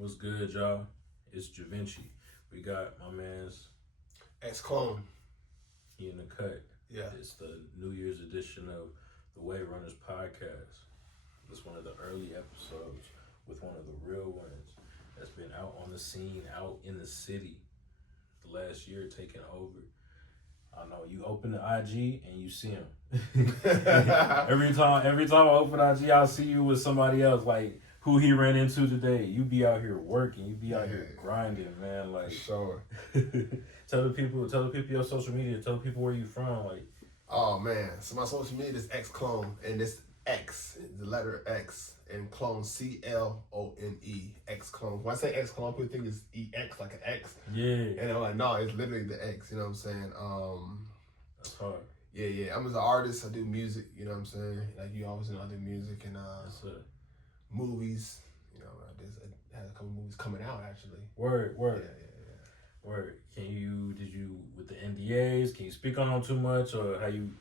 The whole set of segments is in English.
What's good, y'all? It's Javinci. We got my man's XCLONE. He in the cut. Yeah. It's the New Year's edition of the WAVRNRS podcast. It's one of the early episodes with one of the real ones that's been out on the scene, out in the city the last year, taking over. I know you open the IG and you see him. every time I open IG, I'll see you with somebody else, like who he ran into today. You be out here working, you be out here grinding, man. Like, sure. tell the people your social media, tell the people where you from. Like, oh man, so my social media is XCLONE, and it's X, the letter X, and clone CLONE, XCLONE. When I say XCLONE, people think it's EX, like an X. yeah, And I'm like, no, it's literally the X. You know what I'm saying? That's hard. Yeah. I'm an artist. I do music. You know what I'm saying? Like you always know, I do music and movies. You know, I had a couple movies coming out actually. Word. Yeah. Word. Did you with the NDAs? Can you speak on them too much, or how you?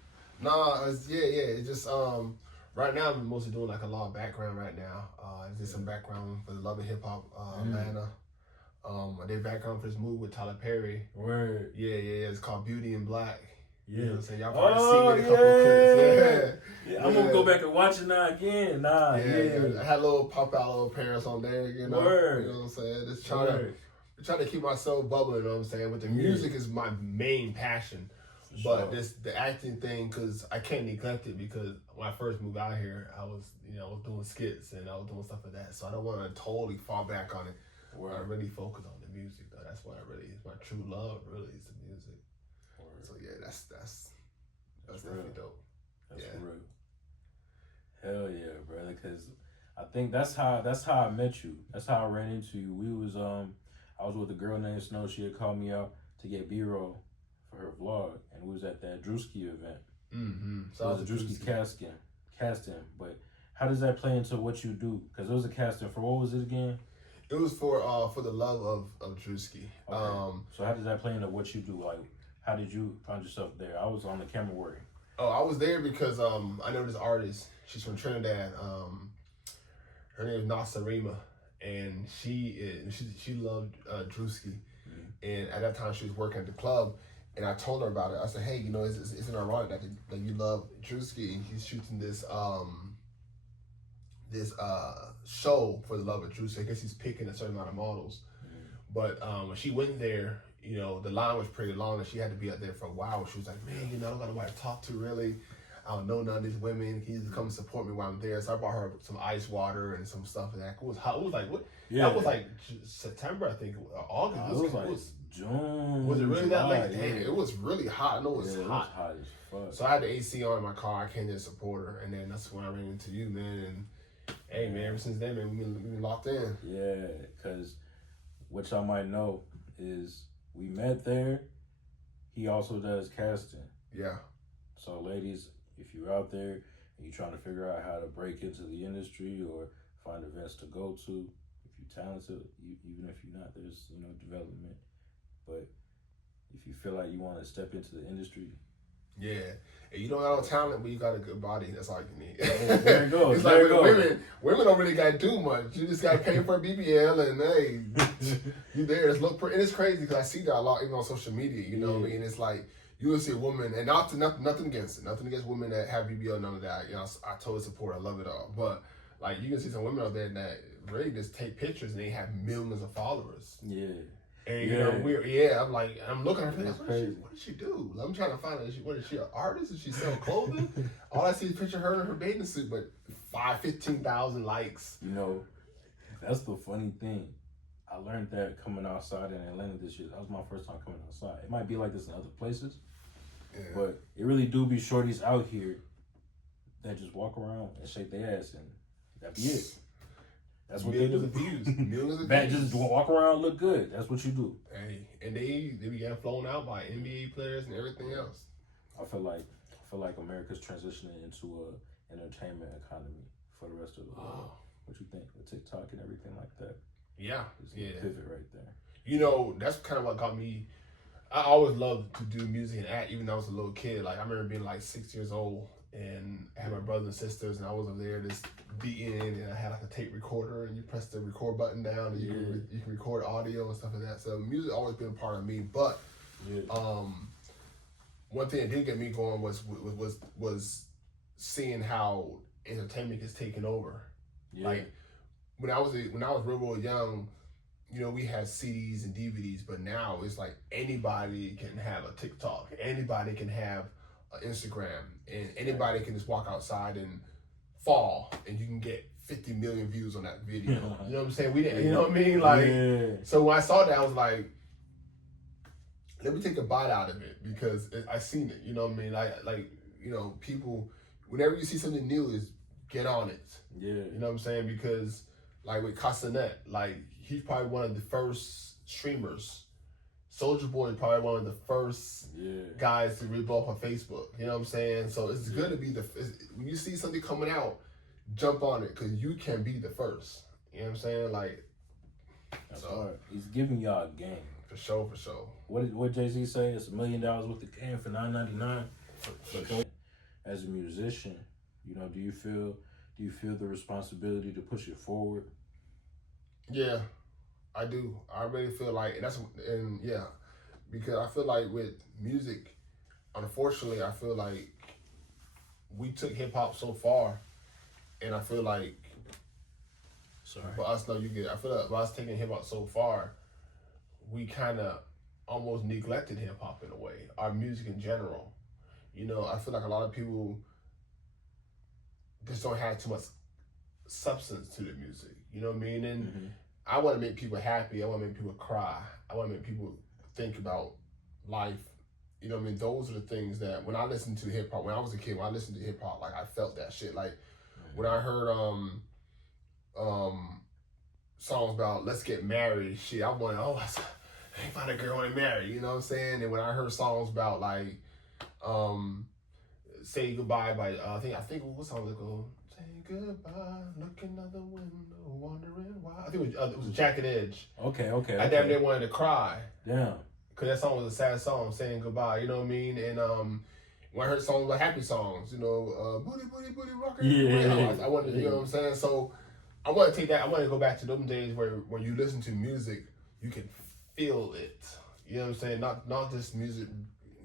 No, it's just right now I'm mostly doing like a lot of background right now. I did some background for the Love and Hip Hop Atlanta. I did background for this movie with Tyler Perry. Word. Yeah. It's called Beauty in Black. Yeah. You know what I'm saying? Y'all probably seen it a couple clips. Yeah. I'm gonna go back and watch it now again. Yeah. I had a little pop out little parents on there, you know. Word. You know what I'm saying? Just trying to keep myself bubbling, you know what I'm saying? But the music is my main passion. But the acting thing, because I can't neglect it, because when I first moved out here, I was doing skits and I was doing stuff like that. So I don't want to totally fall back on it. Where I really focus on the music, though. That's what it's my true love, really, is the music. Word. So yeah, that's definitely dope. That's real. Hell yeah, brother. Because I think that's how I met you. That's how I ran into you. I was with a girl named Snow. She had called me out to get B-roll for her vlog, and we was at that Drewski event. So it was a Drewski casting. But how does that play into what you do? Because it was a casting for, what was it again? It was for the love of Drewski. Okay. So how does that play into what you do? Like, how did you find yourself there? I was on the camera working. Oh, I was there because I know this artist. She's from Trinidad. Her name is Nasarima, and she loved Drewski. And at that time, she was working at the club. And I told her about it. I said, hey, isn't ironic that you love Drewski, and he's shooting this show for the love of Drewski. I guess he's picking a certain amount of models. But when she went there, the line was pretty long, and she had to be out there for a while. She was like, man, I don't got nobody to talk to really. I don't know none of these women. Can you just come and support me while I'm there? So I brought her some ice water and some stuff like that. It was hot. It was like, what? Yeah. That was like September, I think, or August. It was like June. Was it really July, that late? Damn, it was really hot. I know it was hot. It was hot as fuck. So I had the AC on in my car. I came there to support her, and then that's when I ran into you, man. And hey, man, ever since then, man, we've been locked in. Yeah, because what y'all might know is we met there. He also does casting. Yeah. So, ladies, if you're out there and you're trying to figure out how to break into the industry or find events to go to, if you're talented, even if you're not, there's development. But if you feel like you want to step into the industry, and you don't got no talent, but you got a good body. That's all you need. There you go. It's like women don't really got to do much. You just got to pay for a BBL, and hey, you there. It's look pretty. And it's crazy because I see that a lot even on social media. You know what I mean? It's like you will see a woman, and nothing against it. Nothing against women that have BBL, none of that. I totally support. I love it all. But like you can see some women out there that really just take pictures and they have millions of followers. Yeah. And I'm like, I'm looking at her, like, what did she do? I'm trying to find out, is she an artist? Does she sell clothing? All I see is a picture of her in her bathing suit, but 15,000 likes. That's the funny thing. I learned that coming outside in Atlanta this year. That was my first time coming outside. It might be like this in other places, but it really do be shorties out here that just walk around and shake their ass, and that be it. That's what millions of views. Millions of views. Just walk around, look good. That's what you do. Hey, and they be getting flown out by NBA players and everything else. I feel like America's transitioning into a entertainment economy for the rest of the world. What you think with TikTok and everything like that? Yeah, it's a pivot right there. That's kind of what got me. I always loved to do music and act, even though I was a little kid. Like I remember being like 6 years old and I had my brothers and sisters, and I was over there just beating, and I had like a tape recorder, and you press the record button down, and you can record audio and stuff like that. So music always been a part of me, but one thing that did get me going was seeing how entertainment is taking over. Yeah. Like when I was real young, you know, we had CDs and DVDs, but now it's like anybody can have a TikTok, anybody can have an Instagram, and anybody can just walk outside and fall, and you can get 50 million views on that video. You know what I'm saying? We didn't, you know what I mean? Like, so when I saw that, I was like, let me take a bite out of it, because I seen it. You know what I mean? Like you know, people, whenever you see something new, is get on it. Yeah. You know what I'm saying? Because like with Castanet, like he's probably one of the first streamers. Soulja Boy is probably one of the first guys to really blow up on Facebook. You know what I'm saying? So it's good to be when you see something coming out, jump on it, because you can be the first. You know what I'm saying? Like, that's hard. He's giving y'all a game. For sure. What Jay-Z say? It's $1 million worth of game for $9.99. But as a musician, you know, do you feel the responsibility to push it forward? Yeah, I do. I really feel like, because I feel like with music, unfortunately, I feel like we took hip hop so far, and I feel like, for us, no, you get it. I feel like by us taking hip hop so far, we kind of almost neglected hip hop in a way, our music in general. You know, I feel like a lot of people just don't have too much substance to the music. You know what I mean? And I want to make people happy. I want to make people cry. I want to make people think about life. You know what I mean? Those are the things that when I listened to hip hop, when I was a kid, when I listened to hip hop, like I felt that shit. Like when I heard songs about let's get married, shit, I wanted, I find a girl and marry, you know what I'm saying? And when I heard songs about like Say Goodbye by I think what song was it called? Say goodbye, looking out the window, wondering why. I think it was Jacket Edge. Okay. I damn near wanted to cry. Damn. Cause that song was a sad song, saying goodbye. You know what I mean? And when I heard songs like happy songs, you know, booty rocker. Yeah. I wanted, you know what I'm saying? So I want to take that. I want to go back to those days where when you listen to music, you can feel it. You know what I'm saying? Not just music.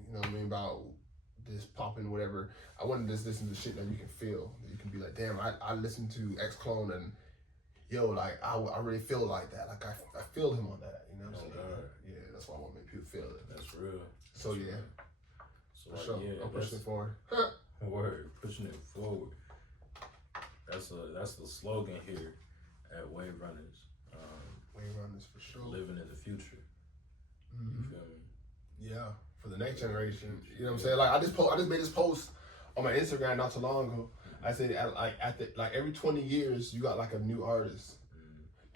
You know what I mean, about just popping whatever. I want to just listen to shit that you can feel. That you can be like, damn, I listened to XCLONE and yo, like I really feel like that. Like I feel him on that. You know what I'm saying? God. Yeah, that's why I want to make people feel it. That's real. So that's yeah. Real. So for sure. I'm pushing it forward. Word, pushing it forward. That's the slogan here at WAVRNRS. WAVRNRS for sure. Living in the future. You feel me? Yeah, for the next generation. You know what I'm saying? Like I just made this post on my Instagram not too long ago. I said like every 20 years you got like a new artist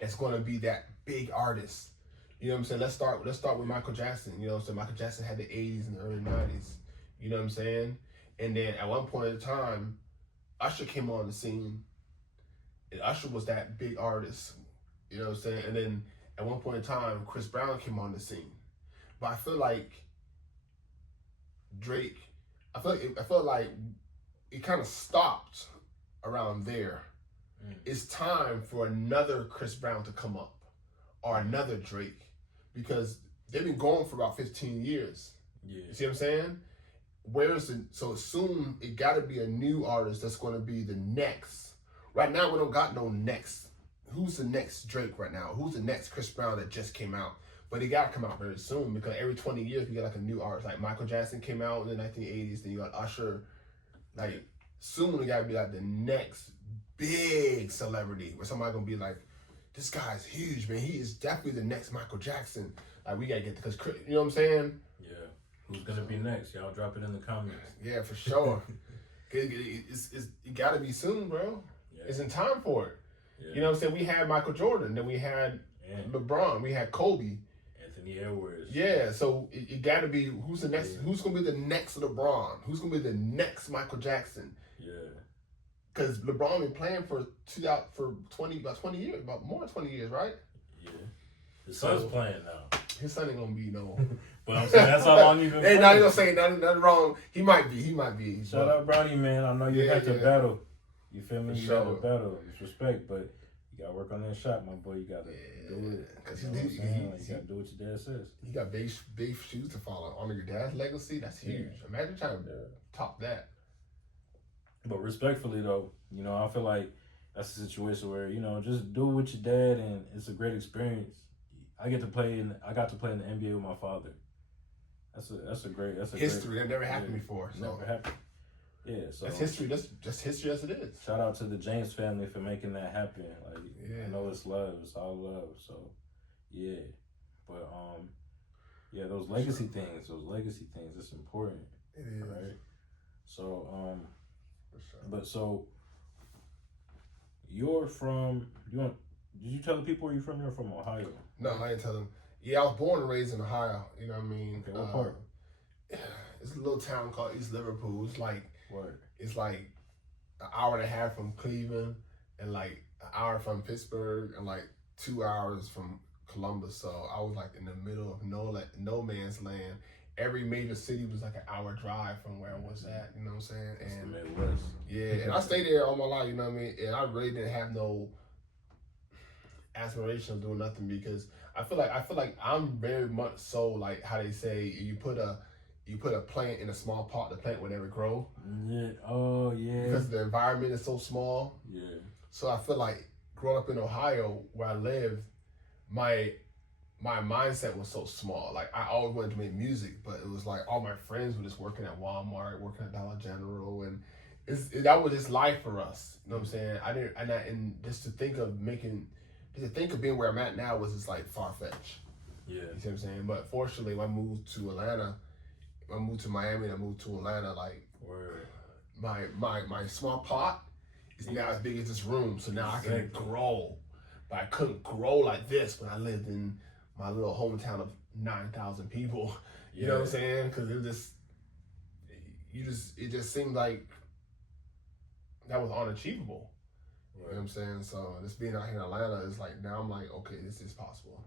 that's gonna be that big artist. You know what I'm saying? Let's start with Michael Jackson. You know what I'm saying? Michael Jackson had the 80s and the early 90s. You know what I'm saying? And then at one point in time, Usher came on the scene. And Usher was that big artist. You know what I'm saying? And then at one point in time, Chris Brown came on the scene. But I feel like Drake, I feel like it kind of stopped around there. It's time for another Chris Brown to come up or another Drake, because they've been going for about 15 years. Yeah. You see what I'm saying? So soon it got to be a new artist that's going to be the next. Right now we don't got no next. Who's the next Drake right now? Who's the next Chris Brown that just came out? But it got to come out very soon, because every 20 years we get like a new artist. Like Michael Jackson came out in the 1980s, then you got Usher. Like soon it got to be like the next big celebrity where somebody gonna be like, this guy's huge, man. He is definitely the next Michael Jackson. Like we gotta get, because you know what I'm saying? Yeah. Who's gonna be next? Y'all drop it in the comments. Yeah, for sure. It gotta be soon, bro. Yeah. It's in time for it. Yeah. You know what I'm saying? We had Michael Jordan, then we had LeBron, we had Kobe. Anthony Edwards. Yeah, so it gotta be who's the next. Yeah. Who's gonna be the next LeBron? Who's gonna be the next Michael Jackson? Yeah. Because LeBron been playing for 20 years, about more than 20 years, right? Yeah. His son's playing now. his son ain't gonna be no. But I'm saying that's how long you've been. Hey, not gonna say nothing wrong. He might be. Shout out Brownie, man. I know you had to battle. You feel me? You had to battle. It's respect, but you gotta work on that shot, my boy. You gotta do it. Cause you gotta do what your dad says. You got big shoes to follow. Honor your dad's legacy. That's huge. Imagine trying to top that. But respectfully, though, you know, I feel like that's a situation where, you know, just do it with your dad, and it's a great experience. I got to play in the NBA with my father. That's a great history. That never happened before. So. Never happened. Yeah, so that's history. That's just history as it is. Shout out to the James family for making that happen. Like, I know it's love. It's all love. So, yeah, but yeah, those legacy things. It's important. It is. Right. So but so you're from. Did you tell the people where you're from? You're from Ohio. No, I didn't tell them. Yeah, I was born and raised in Ohio. You know what I mean? Okay, what part? It's a little town called East Liverpool. It's like it's like an hour and a half from Cleveland, and like an hour from Pittsburgh, and like 2 hours from Columbus. So I was like in the middle of no man's land. Every major city was like an hour drive from where I was at. You know what I'm saying? And the Midwest. Yeah, and I stayed there all my life. You know what I mean? And I really didn't have no aspiration of doing nothing, because I feel like I'm very much so like how they say you put a plant in a small pot, the plant will never grow. Yeah. Oh yeah. Because the environment is so small. Yeah. So I feel like growing up in Ohio where I lived, my mindset was so small. Like I always wanted to make music, but it was like all my friends were just working at Walmart, working at Dollar General, and that was just life for us. You know what I'm saying? And just to think of being where I'm at now was just like far fetched. Yeah. You see what I'm saying? But fortunately, when I moved to Atlanta, I moved to Miami and I moved to Atlanta, like my small pot is now as big as this room. So now I can grow. But I couldn't grow like this when I lived in my little hometown of 9,000 people. You know what I'm saying? Because it just seemed like that was unachievable. You know what I'm saying? So just being out here in Atlanta is like, now I'm like, okay, this is possible.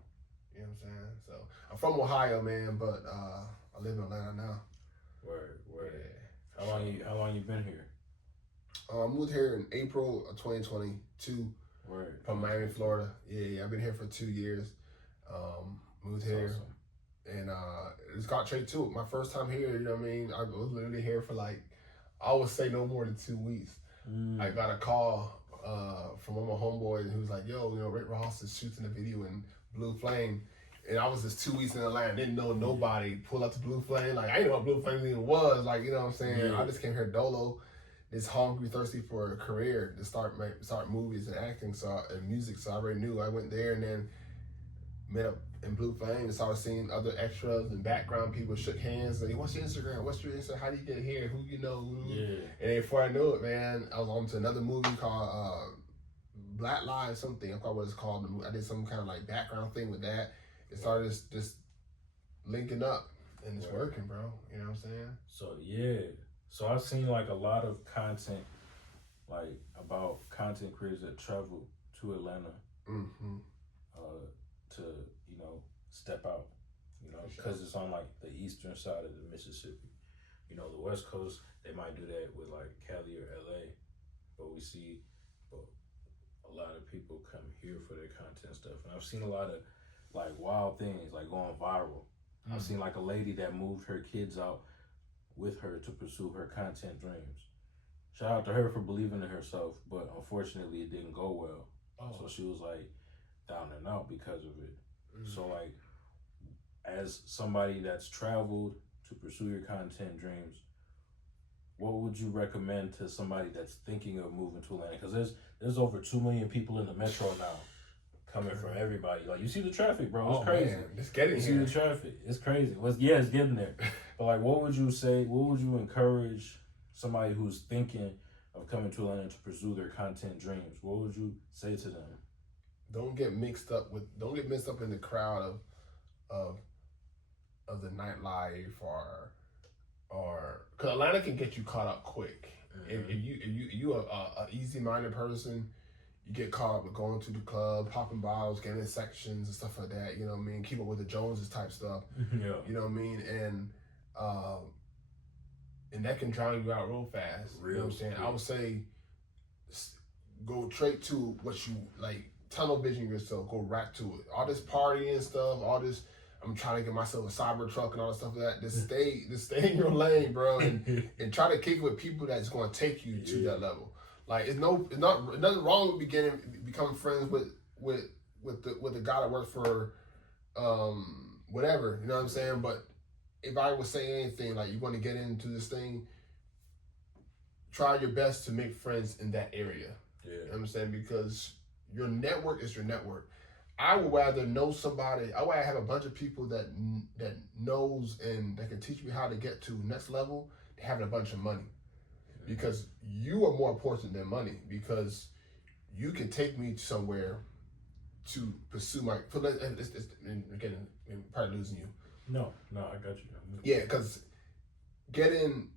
You know what I'm saying? So I'm from Ohio, man, but I live in Atlanta now. Word. Yeah. How long you been here? I moved here in April of 2022. Word. From Miami, Florida. Yeah, I've been here for 2 years. Moved here. Awesome. And it's got straight to it. My first time here, you know what I mean? I was literally here for like, I would say no more than 2 weeks. I got a call from one of my homeboys who was like, yo, you know, Rick Ross is shooting a video in Blue Flame. And I was just 2 weeks in Atlanta, didn't know nobody. Pull up to Blue Flame. Like, I didn't know what Blue Flame even was. Like, you know what I'm saying? Yeah. I just came here dolo. Just hungry, thirsty for a career to start movies and acting, and music. So I already knew. I went there and then met up in Blue Flame and started seeing other extras and background people, shook hands. Like, what's your Instagram? What's your Instagram? How do you get here? Who you know? Yeah. And before I knew it, man, I was on to another movie called Black Lives something. I forgot what it's called. I did some kind of like background thing with that. It started just linking up, and it's working, bro. You know what I'm saying? So yeah. So I've seen like a lot of content, like about content creators that travel to Atlanta, to step out, because it's on like the eastern side of the Mississippi. The West Coast, they might do that with like Cali or LA, but we see a lot of people come here for their content stuff, and I've seen a lot of like wild things like going viral. I've seen like a lady that moved her kids out with her to pursue her content dreams. Shout out to her for believing in herself, but unfortunately it didn't go well. So she was like down and out because of it. So like, as somebody that's traveled to pursue your content dreams, what would you recommend to somebody that's thinking of moving to Atlanta? Because there's over 2 million people in the metro now, coming from everybody. Like, you see the traffic, bro. It's crazy. Man, it's getting here. You see the traffic. It's crazy. It's getting there. But like, what would you say? What would you encourage somebody who's thinking of coming to Atlanta to pursue their content dreams? What would you say to them? Don't get mixed up in the crowd of the nightlife or because Atlanta can get you caught up quick. If you a easy minded person, you get caught with going to the club, popping bottles, getting in sections and stuff like that. You know what I mean? Keep up with the Joneses type stuff. Yeah. You know what I mean? And that can drown you out real fast. You know what I'm saying? I would say go straight to what you like. Tunnel vision yourself. Go right to it. All this partying and stuff. All this. I'm trying to get myself a cyber truck and all that stuff like that. Just stay in your lane, bro, and try to kick it with people that's going to take you to that level. Like it's nothing wrong with becoming friends with the guy that works for whatever. You know what I'm saying? But if I would say anything, like you want to get into this thing, try your best to make friends in that area. Yeah. You know what I'm saying? Because your network is your network. I would rather know somebody. I would rather have a bunch of people that knows and that can teach me how to get to next level than having a bunch of money. Because you are more important than money. Because you can take me somewhere to pursue my. Again, I'm probably losing you. No, I got you. Yeah, because getting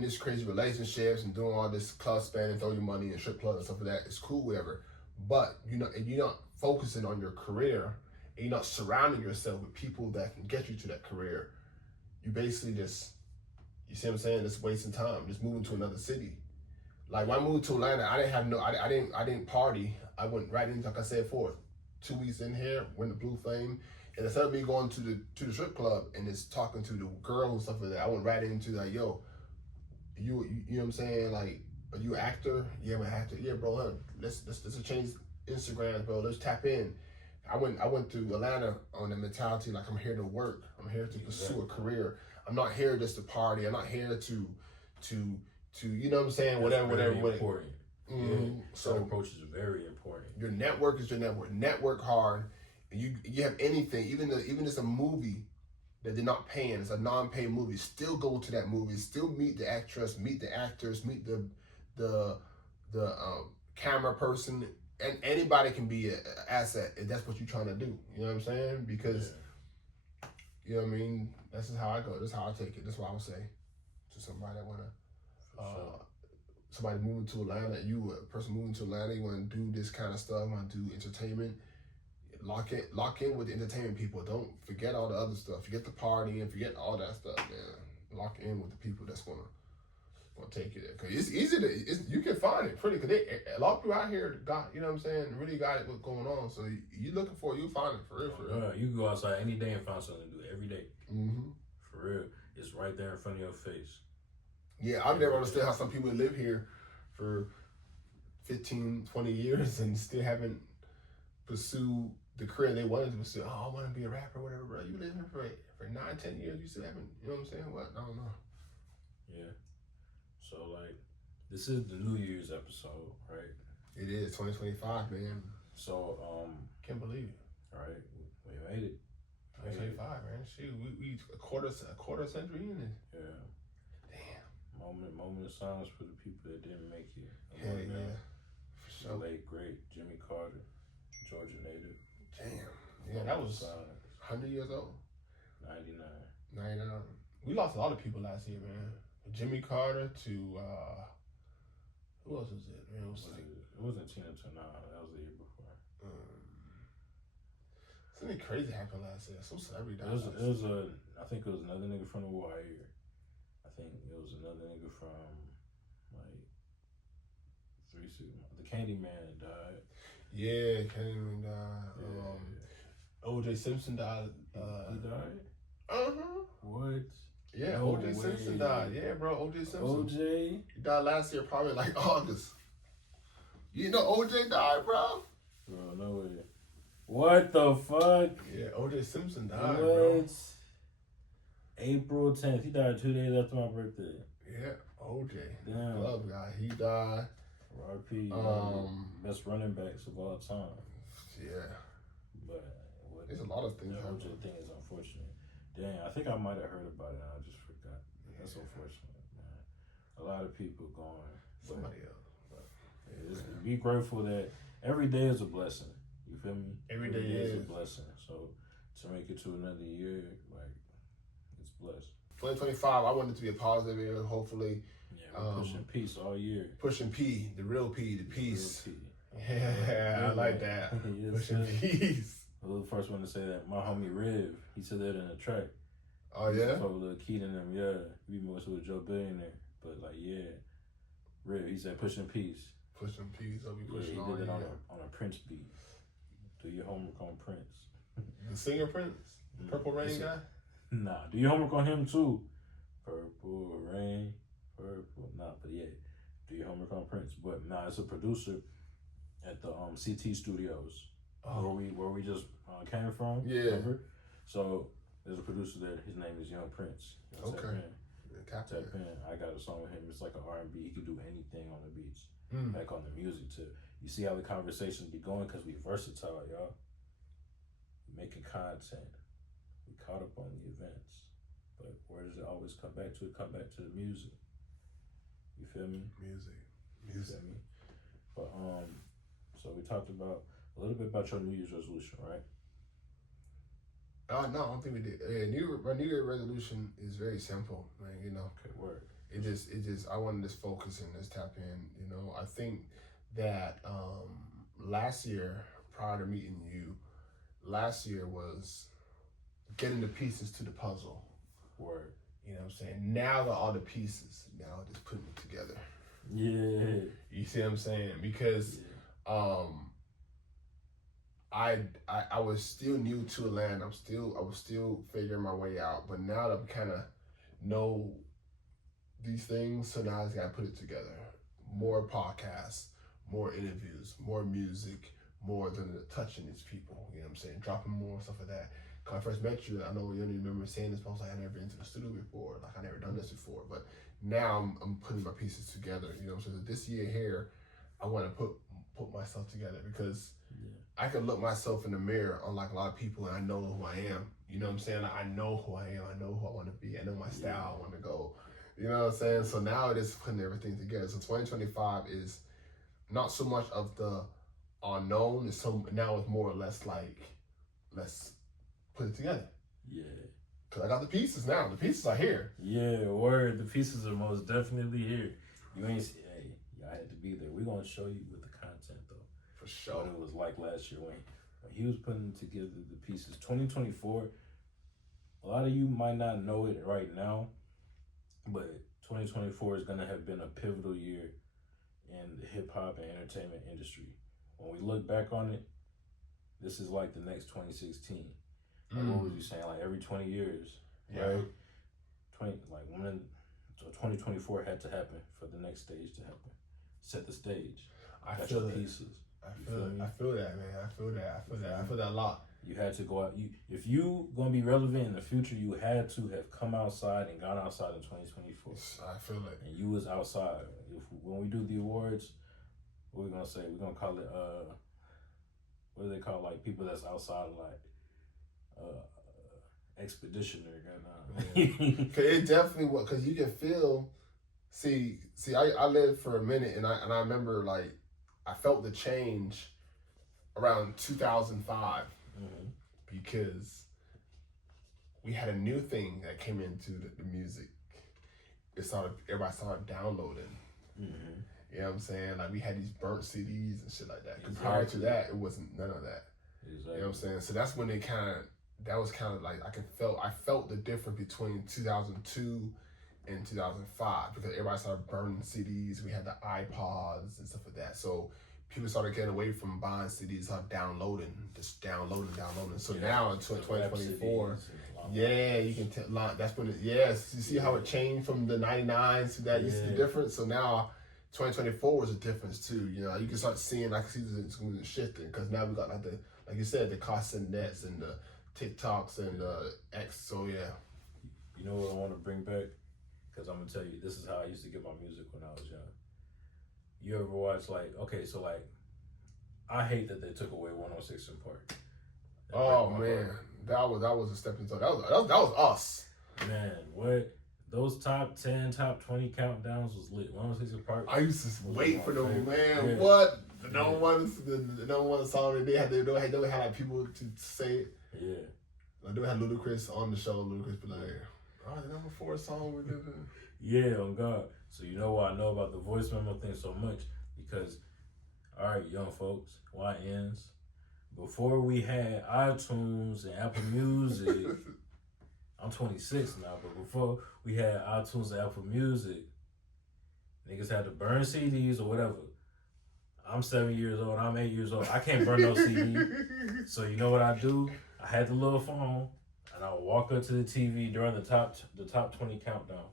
this crazy relationships and doing all this club spending and throwing your money in strip clubs and stuff like that is cool, whatever. But and you're not focusing on your career and you're not surrounding yourself with people that can get you to that career. You basically just, you see what I'm saying? Just wasting time, just moving to another city. Like when I moved to Atlanta, I didn't party. I went right in, like I said before, 2 weeks in here, went to Blue Flame. And instead of me going to the strip club and just talking to the girl and stuff like that, I went right into like, yo, you know what I'm saying? Like, are you an actor? Yeah, I'm an actor. Yeah, bro, let's change Instagram, bro. Let's tap in. I went to Atlanta on the mentality like I'm here to work. I'm here to pursue a career. I'm not here just to party. I'm not here to you know what I'm saying? Whatever. Important. Mm-hmm. Yeah. So that approach is very important. Your network is your network. Network hard. You have anything, even just a movie that they're not paying, it's a non-pay movie, still go to that movie, still meet the actress, meet the actors, meet the camera person, and anybody can be an asset if that's what you're trying to do. You know what I'm saying? Because you know what I mean. This is how I go. This is how I take it. That's what I would say to somebody that wanna. Somebody moving to Atlanta, a person moving to Atlanta, you want to do this kind of stuff, want to do entertainment. Lock in with the entertainment people. Don't forget all the other stuff. Forget the party and forget all that stuff, man. Lock in with the people that's gonna take you there. Cause it's easy you can find it pretty. Cause a lot of people out here got, you know what I'm saying, really got it what's going on. So you looking for it, you find it for real. You can go outside any day and find something to do every day. Mm-hmm. For real, it's right there in front of your face. Yeah, I've never understood how some people live here for 15, 20 years and still haven't pursued the career they wanted to pursue. Oh, I want to be a rapper, whatever, bro. You live here for 9, 10 years, you still haven't, you know what I'm saying? What? I don't know. Yeah. So, like, this is the New Year's episode, right? It is 2025, man. So, can't believe it. All right, we made it. 2025, man. Shoot, we a quarter century in it. Yeah. Damn. Moment of silence for the people that didn't make it. Hell yeah. For The sure. late great Jimmy Carter, Georgia native. Damn. Yeah, that was 100 years old. 99. 99. We lost a lot of people last year, man. Jimmy Carter to who else was it? Man, It wasn't Tina Turner. That was the year before. Something crazy happened last year. Some celebrity died. I think it was another nigga from The Wire. I think it was another nigga from like 3-6. The Candyman died. Yeah, Candyman died. Yeah. O.J. Simpson died. He died? What? Yeah, No O.J. Simpson died. Yeah, bro, O.J. Simpson. O.J.? He died last year, probably like August. You know O.J. died, bro? Bro, no way. What the fuck? Yeah, O.J. Simpson died, bro. April 10th. He died 2 days after my birthday. Yeah, O.J. Damn. Glove guy. He died. R.I.P. Best running backs of all time. Yeah. But there's a lot of things. The O.J. thing is unfortunate. Dang, I think I might have heard about it and I just forgot. That's unfortunate, man. A lot of people going. Somebody else. Be grateful that every day is a blessing. You feel me? Every day is a blessing. So to make it to another year, like, it's blessed. 2025, I want it to be a positive year. Hopefully, Yeah, we're pushing peace all year. Pushing P, the real P, the peace. Real P. Yeah, I like that. Yes, Pushing sir. peace. I was the first one to say that. My homie Riv, he said that in the track. Oh yeah. Lil Keith and them, yeah. He be mostly with Joe Billionaire, but like yeah, Riv, he said pushing peace. Pushing peace. I'll be pushing he did it on a Prince beat. Do your homework on Prince. The singer Prince, Purple Rain guy. Nah, do your homework on him too. Purple Rain, purple. Nah, but yeah, do your homework on Prince. But nah, it's a producer at the CT Studios, where we just came from. Yeah. Remember? So there's a producer there. His name is Young Prince. Okay. Tap in. I got a song with him. It's like an R&B. He can do anything on the beats. Back on the music too. You see how the conversations be going because we versatile, y'all. We making content. We caught up on the events. But where does it always come back to? It come back to the music. You feel me? Music. You feel me? But so we talked about a little bit about your New Year's resolution, right? No, I don't think we did. My New Year resolution is very simple, man. You know. Okay, word. It just I want to just focus and just tap in. You know, I think that last year, prior to meeting you, last year was getting the pieces to the puzzle. Word. You know what I'm saying? Now that all the pieces, now just putting it together. Yeah. You see what I'm saying? Because I was still new to Atlanta. I was still figuring my way out. But now that I kind of know these things, so now I just gotta put it together. More podcasts, more interviews, more music, more than touching these people. You know what I'm saying? Dropping more stuff like that. When I first met you, I know you don't remember saying this, but I was like, I never been to the studio before. Like I never done this before. But now I'm putting my pieces together. You know what I'm saying? So this year here, I want to put myself together because I can look myself in the mirror, unlike a lot of people, and I know who I am. You know what I'm saying? I know who I am. I know who I want to be. I know my style. I want to go. You know what I'm saying? So now it is putting everything together. So 2025 is not so much of the unknown. Now it's more or less like, let's put it together. Yeah. Because I got the pieces now. The pieces are here. Yeah, word. The pieces are most definitely here. You ain't see, hey, y'all had to be there. We're going to show you with the content, though. For sure. What it was like last year when he was putting together the pieces. 2024, a lot of you might not know it right now, but 2024 is going to have been a pivotal year in the hip-hop and entertainment industry. When we look back on it, this is like the next 2016. Like what was you saying? Like every 20 years, right? 2024 had to happen for the next stage to happen. Set the stage. I Got feel your it. pieces. I feel that, man. I feel that a lot. You had to go out. If you gonna be relevant in the future, you had to have come outside and gone outside in 2024. I feel it. And you was outside. When we do the awards, what we gonna say? We're gonna call it what do they call like people that's outside like expeditionary right Cause it definitely was. Cause you can feel. See. I lived for a minute, and I remember like I felt the change around 2005 because we had a new thing that came into the music. Everybody started downloading. You know what I'm saying? Like we had these burnt CDs and shit like that. Exactly. Prior to that, it wasn't none of that. Exactly. You know what I'm saying? So that's when that was kind of like I felt the difference between 2002 and 2005 because everybody started burning CDs. We had the iPods and stuff like that. So people started getting away from buying CDs, started downloading. So now in 2024, you can tell. That's when you see how it changed from the 99s to that. You see the difference. So now 2024 was a difference too. You know, you can start seeing. I can see it's going to be shifting because now we got like you said, the constant nets and the TikToks and the X. So yeah. You know what I want to bring back? Because I'm gonna tell you, this is how I used to get my music when I was young. You ever watch I hate that they took away 106 in Park. Oh man, that was a stepping stone. That was us. Man, what? Those top 10, top 20 countdowns was lit. 106 in Park. I used to wait for them, man. Yeah. What? The number one song that they had like people to say it. Yeah. Like they had Ludacris on the show. Ludacris be like, oh, the number 4 song we're doing. Yeah, oh God. So you know why I know about the voice memo thing so much? Because, all right, young folks, YNs, before we had iTunes and Apple Music, I'm 26 now, but before we had iTunes and Apple Music, niggas had to burn CDs or whatever. I'm 7 years old, I'm 8 years old. I can't burn no CD. So you know what I do? I had the little phone, and I would walk up to the TV during the top 20 countdown,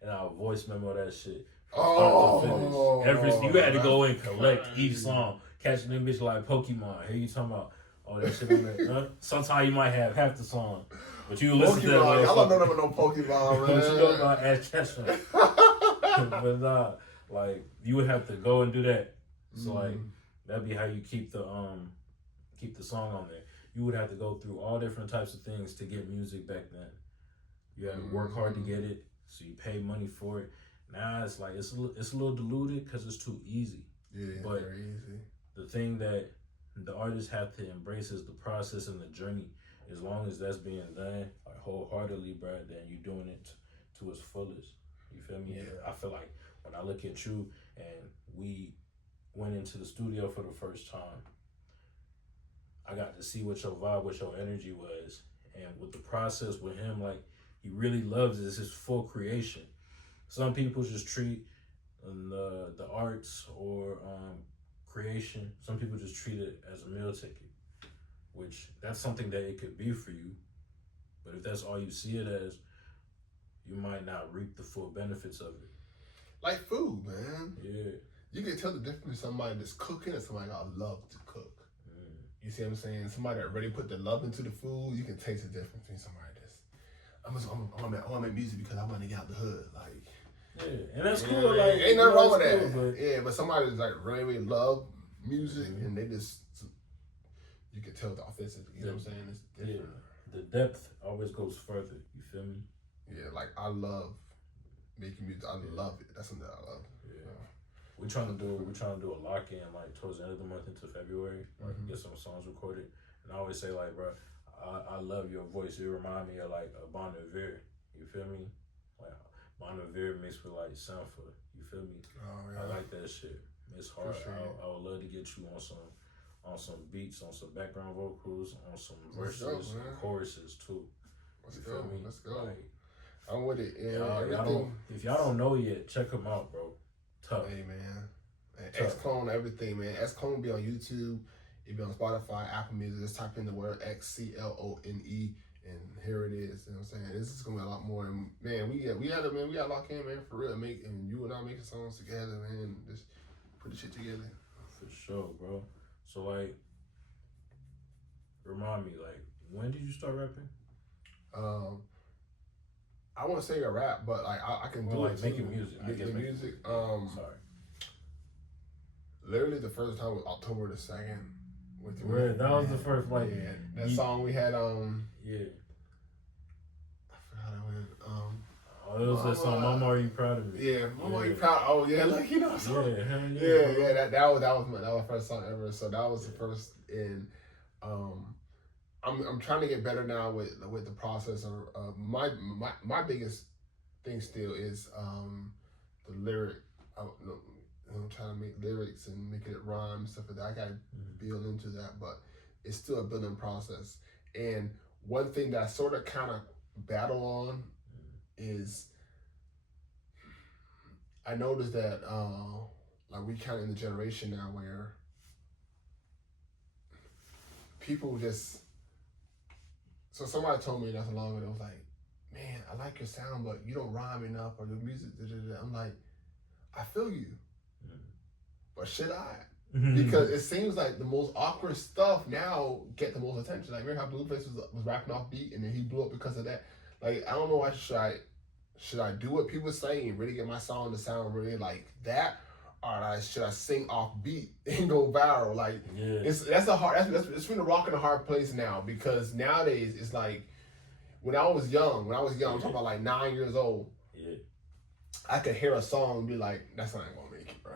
and I would voice memo that shit from start to finish. You had to go and collect each song, catching them bitch like Pokemon. Here you talking about all that shit on there. Sometimes you might have half the song, but you listen to that. I don't know about no Pokemon, man. But you know about Ash Ketchum. But nah, like you would have to go and do that. So like that'd be how you keep the song on there. You would have to go through all different types of things to get music back then. You had to work hard to get it, so you pay money for it. Now it's like it's a little diluted because it's too easy. Yeah, but very easy. The thing that the artists have to embrace is the process and the journey. As long as that's being done like wholeheartedly, bro, then you're doing it to its fullest. You feel me? Yeah. I feel like when I look at you and we went into the studio for the first time, I got to see what your vibe, what your energy was. And with the process with him, like, he really loves it. It's his full creation. Some people just treat the arts or creation, some people just treat it as a meal ticket, which that's something that it could be for you. But if that's all you see it as, you might not reap the full benefits of it. Like food, man. Yeah. You can tell the difference between somebody that's cooking and somebody that love to cook. You see what I'm saying? Somebody that really put the love into the food, you can taste the difference between somebody that's, I want to make music because I want to get out the hood. Like, yeah, and that's cool. Like, ain't nothing wrong with that. But somebody that's like really love music and they just, you can tell the authenticity. You know what I'm saying? It's different. Yeah. The depth always goes further. You feel me? Yeah, like I love making music. I love it. That's something I love. We're trying to do a lock in like towards the end of the month into February, like get some songs recorded. And I always say like, bro, I love your voice. You remind me of like a Bon Iver. You feel me? Like Bon Iver mixed with like Sanford. You feel me? Oh, yeah. I like that shit. It's hard. Sure. I would love to get you on some beats, on some background vocals, on some verses, and choruses too. Let's go. Like, I'm with it. If y'all don't know yet, check them out, bro. Tough. Hey, man. XCLONE, everything, man. XCLONE will be on YouTube. It'll be on Spotify, Apple Music. Just type in the word XCLONE, and here it is. You know what I'm saying? This is going to be a lot more. And, man, we got to lock in, man, for real. And you and I making songs together, man. Just put the shit together. For sure, bro. So, like, remind me, like, when did you start rapping? I want to say a rap, but like I can do like it. Making music. Making music. Sorry. Literally the first time was October the 2nd. That was the first like that song we had. Yeah. I forgot how that went. It was that song. Mama, are you proud of me? Yeah, Mama, are you proud? Oh yeah, like you know. So, yeah. That was my first song ever. So that was the first. And I'm trying to get better now with the process of my biggest thing still is the lyric. I'm trying to make lyrics and making it rhyme and stuff like that. I gotta build into that, but it's still a building process. And one thing that I sort of kind of battle on is I noticed that like we kind of in the generation now where people just. So somebody told me not so long ago, it was like, man, I like your sound, but you don't rhyme enough or the music, I'm like, I feel you. But should I? Because it seems like the most awkward stuff now get the most attention. Like, remember how Blueface was rapping off beat and then he blew up because of that? Like, I don't know why should I do what people say and really get my song to sound really like that? Or should I sing off beat and go viral? Like, it's between a rock and a hard place now, because nowadays it's like when I was young, I'm talking about like 9 years old. Yeah. I could hear a song and be like, that's not gonna make it, bro.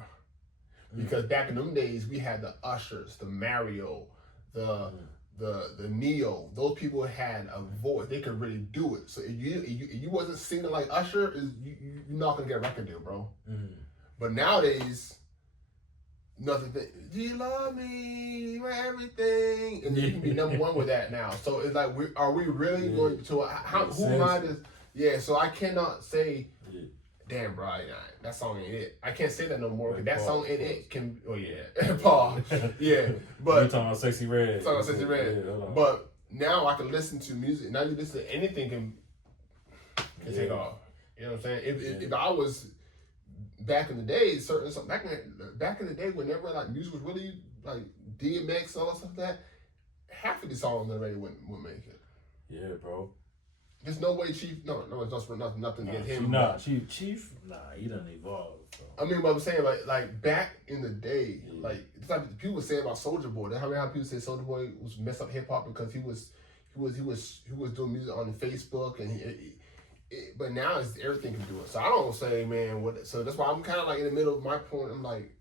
Because back in them days we had the Ushers, the Mario, the the Neo, those people had a voice. They could really do it. So if you wasn't singing like Usher, you're not gonna get a record deal, bro. Mm-hmm. But nowadays, nothing. Do you love me? You are everything, and you can be number one with that now. So it's like, are we really going to? Who am I to? Yeah. So I cannot say. Yeah. Damn, bro, that song ain't it. I can't say that no more because that song ain't it. Can Paul, yeah, but you talking about Sexy Red? Talking about Sexy Red, but now I can listen to music. Now you listen to anything can take off. You know what I'm saying? If I was back in the day, back in the day, whenever like music was really like DMX, all that stuff, that half of the songs on the radio wouldn't make it. Yeah, bro. There's no way Chief. No, it's just for nothing against him. Chief. Nah, he done evolved. Bro. I mean, what I'm saying, like back in the day, like it's like people were saying about Soulja Boy. How many people say Soulja Boy was messed up hip hop because he was doing music on Facebook and but now it's everything can do it. So I don't say, man, what. So that's why I'm kind of like in the middle of my point. I'm like,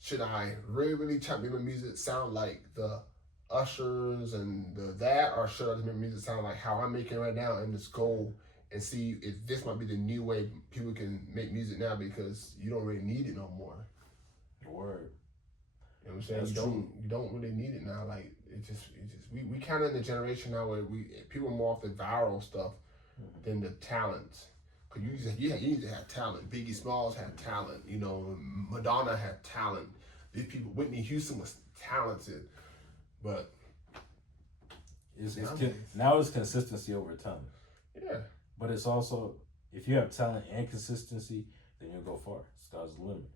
should I really try to make my music sound like the Ushers and that, or should I just make music sound like how I'm making right now and just go and see if this might be the new way people can make music now because you don't really need it no more. Word. You know what I'm saying? You don't really need it now. Like we kind of in the generation now where people are more off the viral stuff than the talents. Cause you need to have talent. Biggie Smalls had talent. You know, Madonna had talent. These people, Whitney Houston was talented. But now it's consistency over talent. Yeah. But it's also, if you have talent and consistency, then you'll go far. Sky's the limit.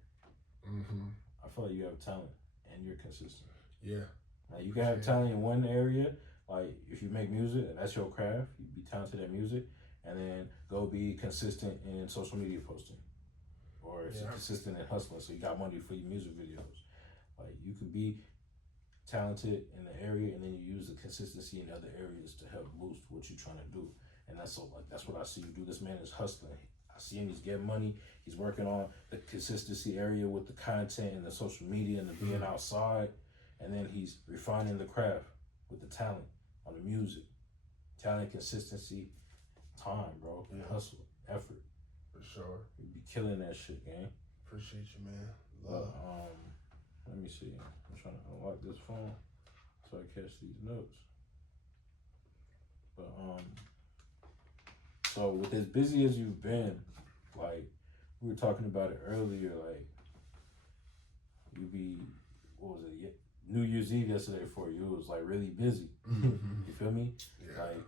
Mm-hmm. I feel like you have talent and you're consistent. Yeah. Now you can have talent in one area, like if you make music and that's your craft, you be talented at music, and then go be consistent in social media posting, or consistent in hustling. So you got money for your music videos. Like you could be talented in the area, and then you use the consistency in other areas to help boost what you're trying to do. And that's what I see you do. This man is hustling. I see him. He's getting money. He's working on the consistency area with the content and the social media and the being outside, and then he's refining the craft with the talent on the music. Talent, consistency, time, bro. Hustle, effort. For sure. You be killing that shit, gang. Appreciate you, man. Love. Let me see. I'm trying to unlock this phone so I catch these notes. But so with as busy as you've been, like we were talking about it earlier, like you be, what was it? New Year's Eve yesterday for you. It was like really busy. Mm-hmm. You feel me? Yeah. Like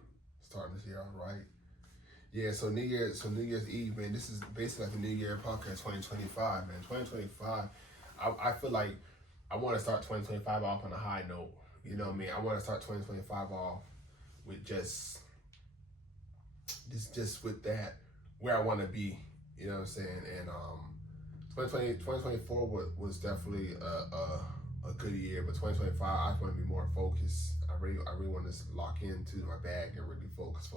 starting this year out right. Yeah. So New Year's Eve, man. This is basically like the New Year podcast 2025, man. 2025. I feel like I want to start 2025 off on a high note. You know what I mean? I want to start 2025 off with just with that where I want to be. You know what I'm saying? And 2024 was definitely a good year, but 2025 I want to be more focused. I really want to lock into my bag and really focus.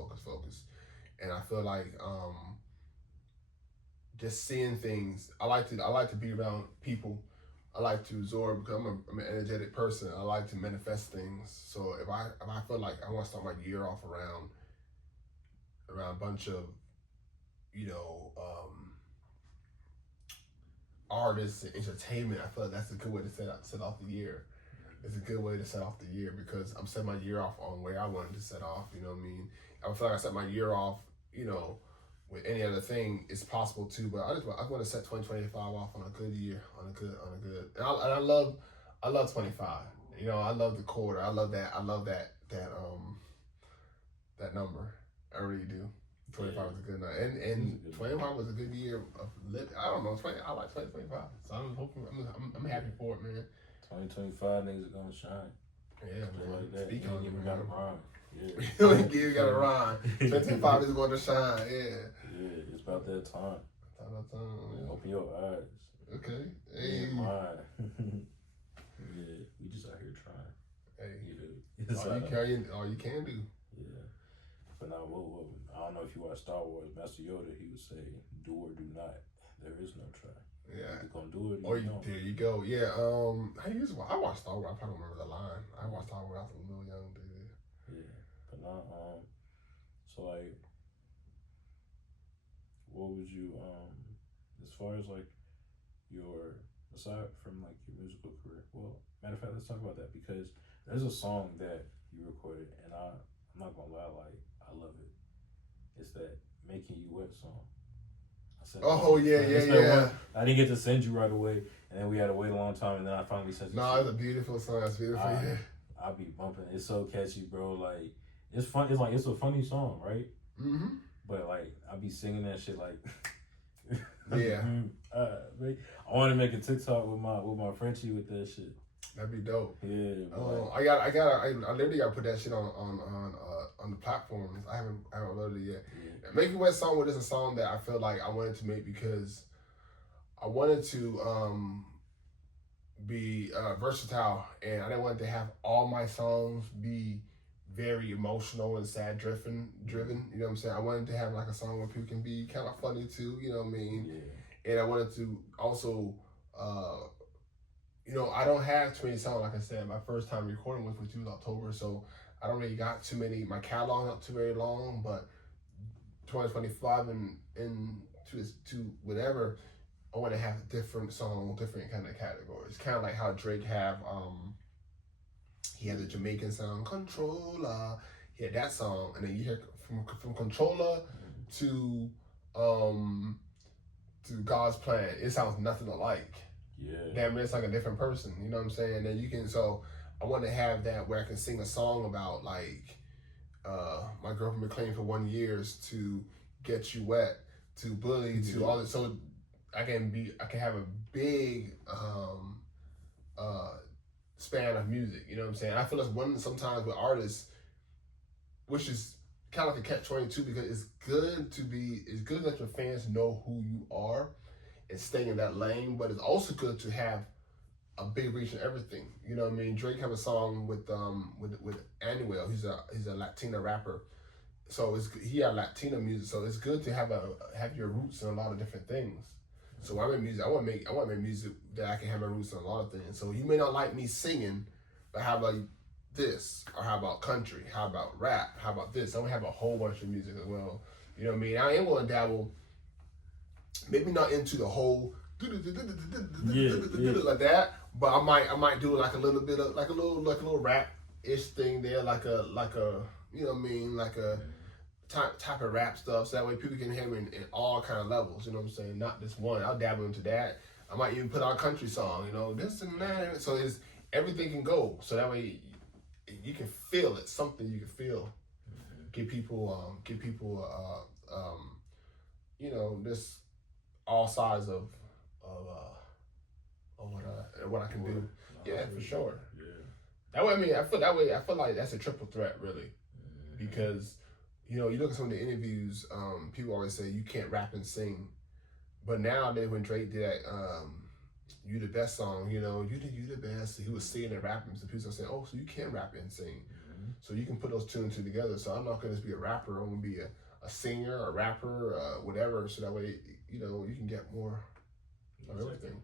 And I feel like just seeing things. I like to be around people. I like to absorb because I'm an energetic person. I like to manifest things. So if I feel like I want to start my year off around a bunch of, artists and entertainment, I feel like that's a good way to set off the year. It's a good way to set off the year because I'm setting my year off on where I wanted to set off. You know what I mean? I feel like I set my year off, with any other thing, it's possible too. But I want to set 2025 off on a good year, on a good. And I love 25. I love the quarter. I love that number. I really do. 25 was a good number, and 25 was a good year of living. I don't know, I like 2025, so I'm hoping. I'm happy for it, man. 2025 niggas are gonna shine. Yeah, man. Like that. Speaking You on ain't even got a rhyme. Yeah. You got a rhyme. 2025 is going to shine. Yeah. Yeah, it's about that time. Yeah. Open your eyes. Okay. Hey. Mine. Yeah, we just out here trying. Hey. All you can do. Yeah. But now, I don't know if you watch Star Wars. Master Yoda, he would say, "Do or do not. There is no try." Yeah. You gonna do it Or you don't. there you go. Yeah. I watched Star Wars. I probably don't remember the line. I watched Star Wars. I was a little young, dude. Yeah, but not so like, what would you as far as like your, aside from like your musical career, well, matter of fact, let's talk about that, because there's a song that you recorded, and I'm not gonna lie, like, I love it. It's that "Making You Wet" song. I said, Oh yeah. one I didn't get to send you right away, and then we had to wait a long time, and then I finally sent you. No, it's a beautiful song. It's beautiful. Yeah. I'll be bumping. It's so catchy, bro. Like, it's fun. It's like, it's a funny song, right? Mm-hmm. But like, I'll be singing that shit like. Yeah. I want to make a TikTok with my Frenchie with that shit. That'd be dope. Yeah. I literally got to put that shit on the platforms. I haven't loaded it yet. Yeah. Making Wet song is a song that I feel like I wanted to make because I wanted to be versatile, and I didn't want to have all my songs be very emotional and sad driven. You know what I'm saying? I wanted to have like a song where people can be kind of funny too. You know what I mean? Yeah. And I wanted to also, I don't have too many songs. Like I said, my first time recording was with you in October, so I don't really got too many. My catalog not too very long, but 2025 and to whatever, I want to have different songs, different kind of categories. Kind of like how Drake have he had the Jamaican song Controller. He had that song, and then you hear from Controller to God's Plan. It sounds nothing alike. Yeah. Damn, it's like a different person. You know what I'm saying? Then you can. So I want to have that where I can sing a song about like my girlfriend been clean for 1 year to Get You Wet to Bully to all this. So I can have a big span of music, you know what I'm saying? I feel like sometimes with artists, which is kind of like a catch-22, because it's good to let your fans know who you are and stay in that lane, but it's also good to have a big reach in everything. You know what I mean? Drake have a song with Anuel. He's a Latina rapper, so he had Latino music. So it's good to have your roots in a lot of different things. So when I make music, I want to make music that I can have my roots in a lot of things. So you may not like me singing, but how about this? Or how about country? How about rap? How about this? I want to have a whole bunch of music as well. You know what I mean? I am going to dabble, maybe not into the whole like that, but I might do like a little bit of like a little rap-ish thing there, like a you know what I mean, like a type of rap stuff, so that way people can hear me in all kind of levels, you know what I'm saying? Not just one. I'll dabble into that. I might even put out a country song, this and that. So everything can go. So that way you can feel it, something you can feel. Give people this all sides of what I can do. Yeah, for sure. Yeah. That way, I feel like that's a triple threat, really, because you look at some of the interviews. People always say you can't rap and sing, but nowadays when Drake did that, "You the Best" song, you the best. He was singing and rapping, so people are saying, "Oh, so you can rap and sing." So you can put those two and two together. So I'm not going to be a rapper. I'm going to be a singer, a rapper, whatever. So that way, you can get more of everything.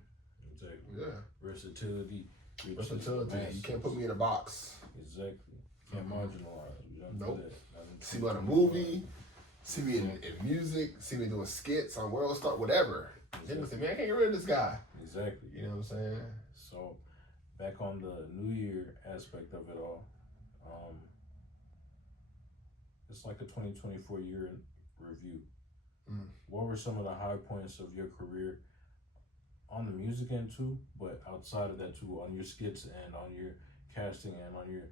Exactly. Yeah. Versatility. You can't put me in a box. Exactly. Can't marginalize. You don't nope. do that. See me on a movie. See me in music. See me doing skits on World Star, whatever. Then they say, man, I can't get rid of this guy. Exactly. You know what I'm saying? So, back on the New Year aspect of it all, it's like a 2024 year in review. What were some of the high points of your career on the music end too, but outside of that too, on your skits and on your casting and on your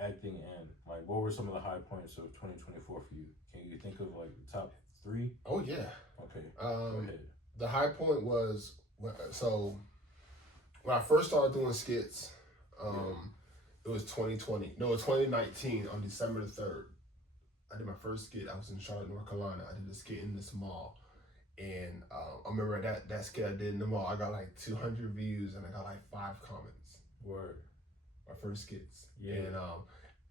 acting end? Like, what were some of the high points of 2024 for you? Can you think of like the top 3? Oh yeah. Okay. Go ahead. The high point was when I first started doing skits. It was 2020. No, it was 2019 on December the 3rd. I did my first skit. I was in Charlotte, North Carolina. I did a skit in this mall. And I remember that skit I did in the mall, I got like 200 views and I got like 5 comments. Word. My first skits. Yeah. And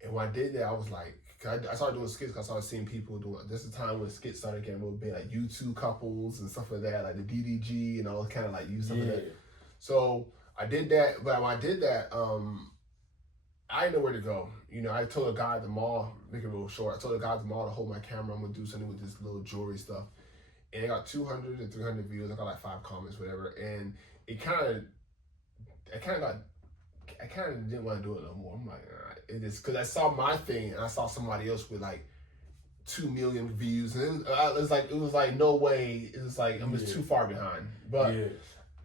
And when I did that, I was like, I started doing skits because I started seeing people doing. This is the time when skits started getting a little bit like YouTube couples and stuff like that, like the DDG and all kind of like use stuff like that. So I did that, but when I did that, I didn't know where to go. You know, I told a guy at the mall, make it real short, I told a guy at the mall to hold my camera. I'm going to do something with this little jewelry stuff. And I got 200 and 300 views. I got like 5 comments, whatever. And I kind of didn't want to do it no more. I'm like, all right. It is, because I saw my thing and I saw somebody else with like 2 million views. And it was like, no way. It was like, I'm just too far behind. But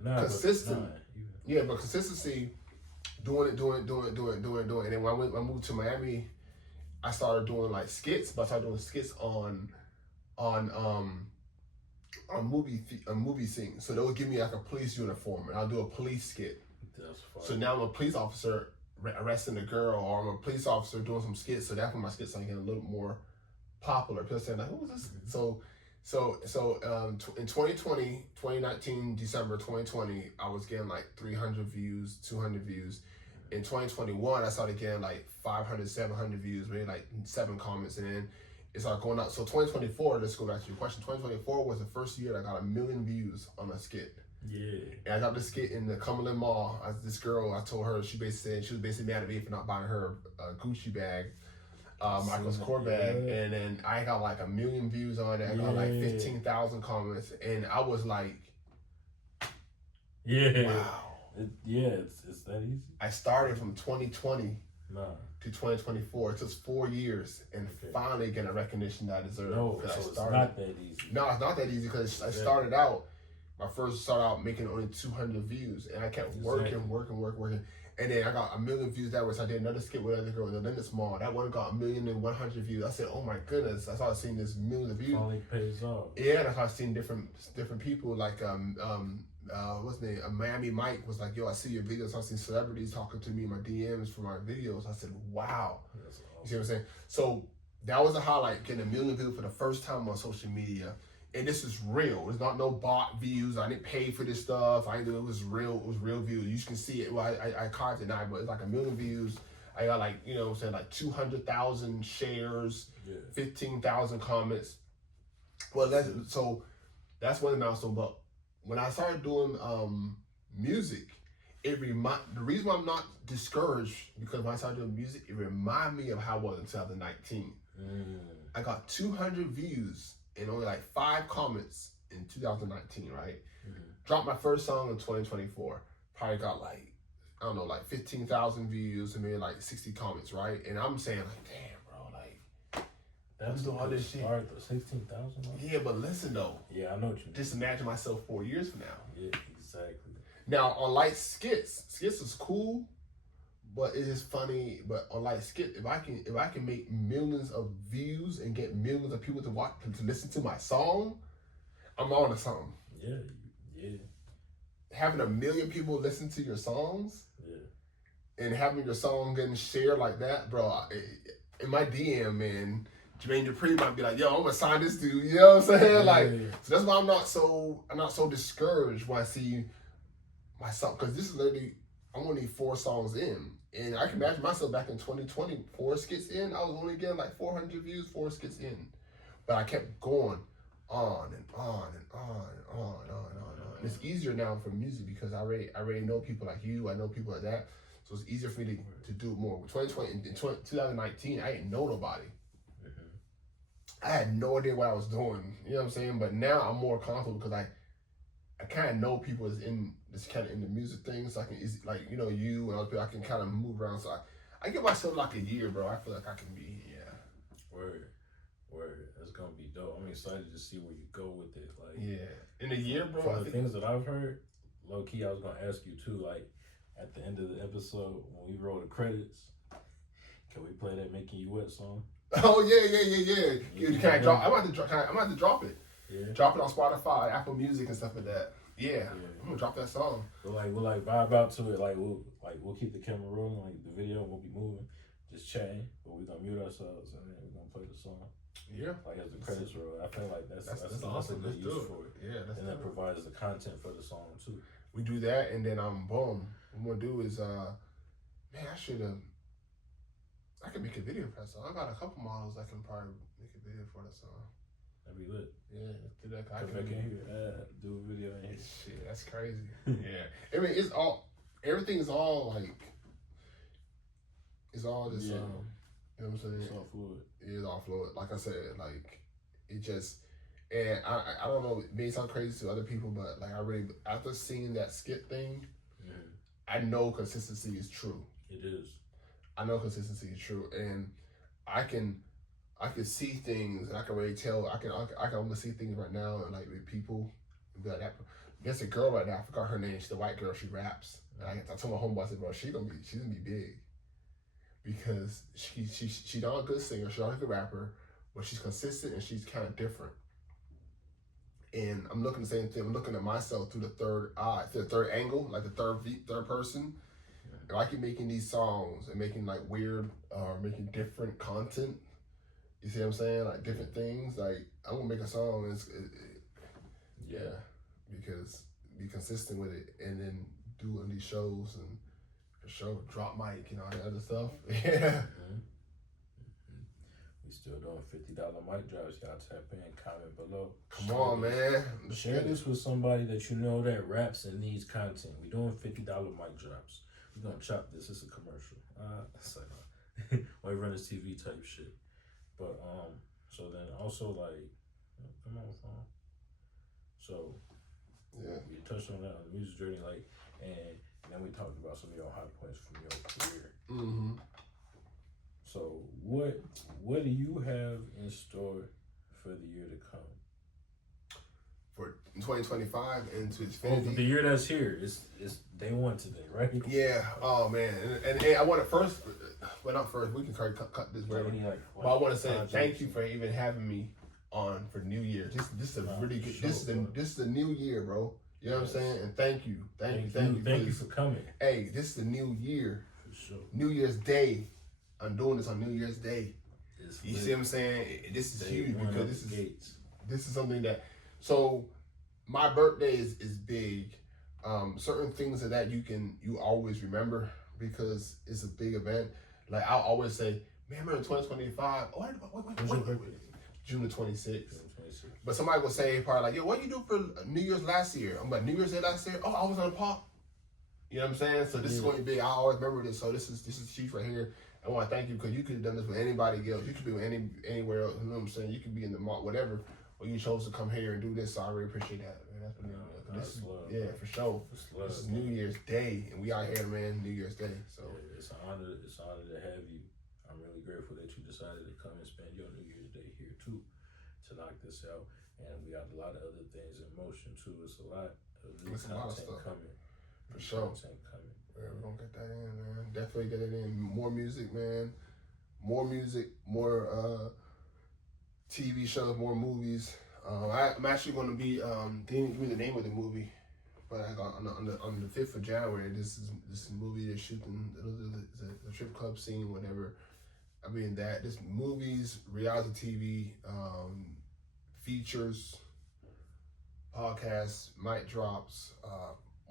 but consistency, doing it. And then when I moved to Miami, I started doing like skits, but I started doing skits on movie scenes. So they would give me like a police uniform and I'll do a police skit. So now I'm a police officer arresting a girl, or I'm a police officer doing some skits. So that's when my skits are getting a little more popular. People saying like, who is this? So in 2019, December 2020, I was getting like 300 views, 200 views. In 2021, I started getting like 500, 700 views, maybe like 7 comments, and then it started going up. So 2024, let's go back to your question. 2024 was the first year that I got 1 million views on a skit. Yeah. And I got this skit in the Cumberland Mall. This girl, I told her, she was basically mad at me for not buying her a Gucci bag, Michael's Kors bag. And then I got like 1 million views on it. I got like 15,000 comments. And I was like, wow. It's that easy. I started from 2020 to 2024. It took 4 years and finally getting a recognition that I deserve. No, so it's not that easy. No, it's not that easy because I started out, started out making only 200 views, and I kept working. And then I got 1 million views that way. So I did another skit with another girl in the Limits Mall. That one got 1,100,000 views. I said, oh my goodness. I started seeing this millions of views. Finally pays off. Yeah, and I started seeing different people like what's his name? Miami Mike was like, yo, I see your videos. I seen celebrities talking to me in my DMs for my videos. I said, wow. That's awesome. You see what I'm saying? So that was a highlight, getting 1 million views for the first time on social media. And this is real. It's not no bot views. I didn't pay for this stuff. I knew it was real. It was real views. You can see it. Well, I caught it now, but it's like 1 million views. I got like, you know what I'm saying, like 200,000 shares, 15,000 comments. Well, that's one milestone. But when I started doing music, the reason why I'm not discouraged, because when I started doing music, it reminded me of how it was in 2019. I got 200 views and only like 5 comments in 2019, right? Dropped my first song in 2024. Probably got like, I don't know, like 15,000 views and maybe like 60 comments, right? And I'm saying like, damn, bro, like, that's doing all this shit. 16,000? Yeah, but listen though. Yeah, I know what you mean. Just imagine myself 4 years from now. Yeah, exactly. Now on like skits is cool, but it is funny. But on like skit, if I can make millions of views and get millions of people to watch to listen to my song, I'm on to something. Yeah. Having 1 million people listen to your songs, and having your song getting shared like that, bro. In my DM, man, Jermaine Dupri might be like, "Yo, I'm gonna sign this dude." You know what I'm saying? Like, so that's why I'm not so discouraged when I see my song, because this is literally, I'm only 4 songs in. And I can imagine myself back in 2020, 4 skits in, I was only getting like 400 views, 4 skits in. But I kept going on and on and on and on and on and on. And it's easier now for music because I already know people like you, I know people like that. So it's easier for me to do more. With 2019, I didn't know nobody. I had no idea what I was doing. You know what I'm saying? But now I'm more comfortable because I kind of know people is in this kind of in the music thing, so I can like, you know, you and other people, I can kind of move around. So I give myself like a year, bro. I feel like I can be Word. That's gonna be dope. I'm excited to see where you go with it. Like, in a year, bro. From the things that I've heard, low key, I was gonna ask you too. Like at the end of the episode when we roll the credits, can we play that "Making You Wet" song? Oh yeah. Can I drop? I'm about to drop it. Yeah. Drop it on Spotify, Apple Music, and stuff like that. Yeah. I'm gonna drop that song. We'll vibe out to it. We'll keep the camera rolling, like the video won't be moving, just chatting, but we're gonna mute ourselves and then we're gonna play the song. Yeah. Like as the credits roll. I feel like that's awesome. a good use for it. Yeah, and that provides the content for the song too. We do that, and then boom. What I'm gonna do is man, I I can make a video for that song. I got a couple models that can probably make a video for that song. That'd be lit. Yeah, do that. Come back in here, do a video in here. Shit, that's crazy. Yeah, I mean, it's all, everything is all like, it's all just, Yeah. you know what I'm saying? It's all fluid. It is all fluid. Like I said, like, it just, and I don't know, it may sound crazy to other people, but like I really, after seeing that skit thing, I know consistency is true. It is. I know consistency is true, and I can see things, and I can really tell. I can almost see things right now, and like with people, that there's a girl right now. I forgot her name. She's the white girl. She raps. And I told my homeboy, I said, bro, she's gonna be big, because she's not a good singer. She's not a good rapper, but she's consistent and she's kind of different. And I'm looking the same thing. I'm looking at myself through the third eye, through the third angle, like the third person. If I keep making these songs and making like weird, making different content, you see what I'm saying? Like different things. Like I'm gonna make a song, and because be consistent with it, and then do these shows and drop mic and all that other stuff. Yeah. We still doing $50 mic drops. Y'all tap in, comment below. Come on, man. Share this with somebody that you know that raps and needs content. We doing $50 mic drops. We're gonna chop this. It's a commercial. It's like WAVRNRS TV type shit. But so then also like, come on, phone. So yeah, we touched on that on the music journey, like, and then we talked about some of your high points from your career. Mm-hmm. So what do you have in store for the year to come? For 2025 and to for the year that's here, it's day one today, right? Yeah. Oh man, and I want to first, well not first. We can cut this whatever. But I want to say thank you for even having me on for New Year. This is a really good. This is the new year, bro. You know what I'm saying? And thank you for coming. Hey, this is the new year. For sure. New Year's Day. I'm doing this on New Year's Day. You see what I'm saying? This is huge because this is something that. So my birthday is big. Certain things that you always remember because it's a big event. Like I'll always say, man, remember 2025. Oh, wait. June the 26th. But somebody will say probably like, yo, what you do for New Year's last year? I'm like, New Year's Day last year? Oh, I was on pop. You know what I'm saying? So this is going to be big. I always remember this. So this is chief right here. I want to thank you because you could have done this with anybody else. You could be with anywhere else. You know what I'm saying? You could be in the mall, whatever. But you chose to come here and do this. So I really appreciate that, man. That's been for sure. This is New Year's Day, and we out here, man. New Year's Day. So it's an honor. It's an honor to have you. I'm really grateful that you decided to come and spend your New Year's Day here too, to knock this out. And we got a lot of other things in motion too. It's a lot of new content coming. For sure. Content coming. Yeah, we're gonna get that in, man. Definitely get it in. More music, man. More music, more TV shows, more movies. I'm actually gonna be didn't give me the name of the movie, but I got on the 5th of January. This movie they're shooting the strip club scene, whatever. I mean this movies, reality TV, features, podcasts, mic drops,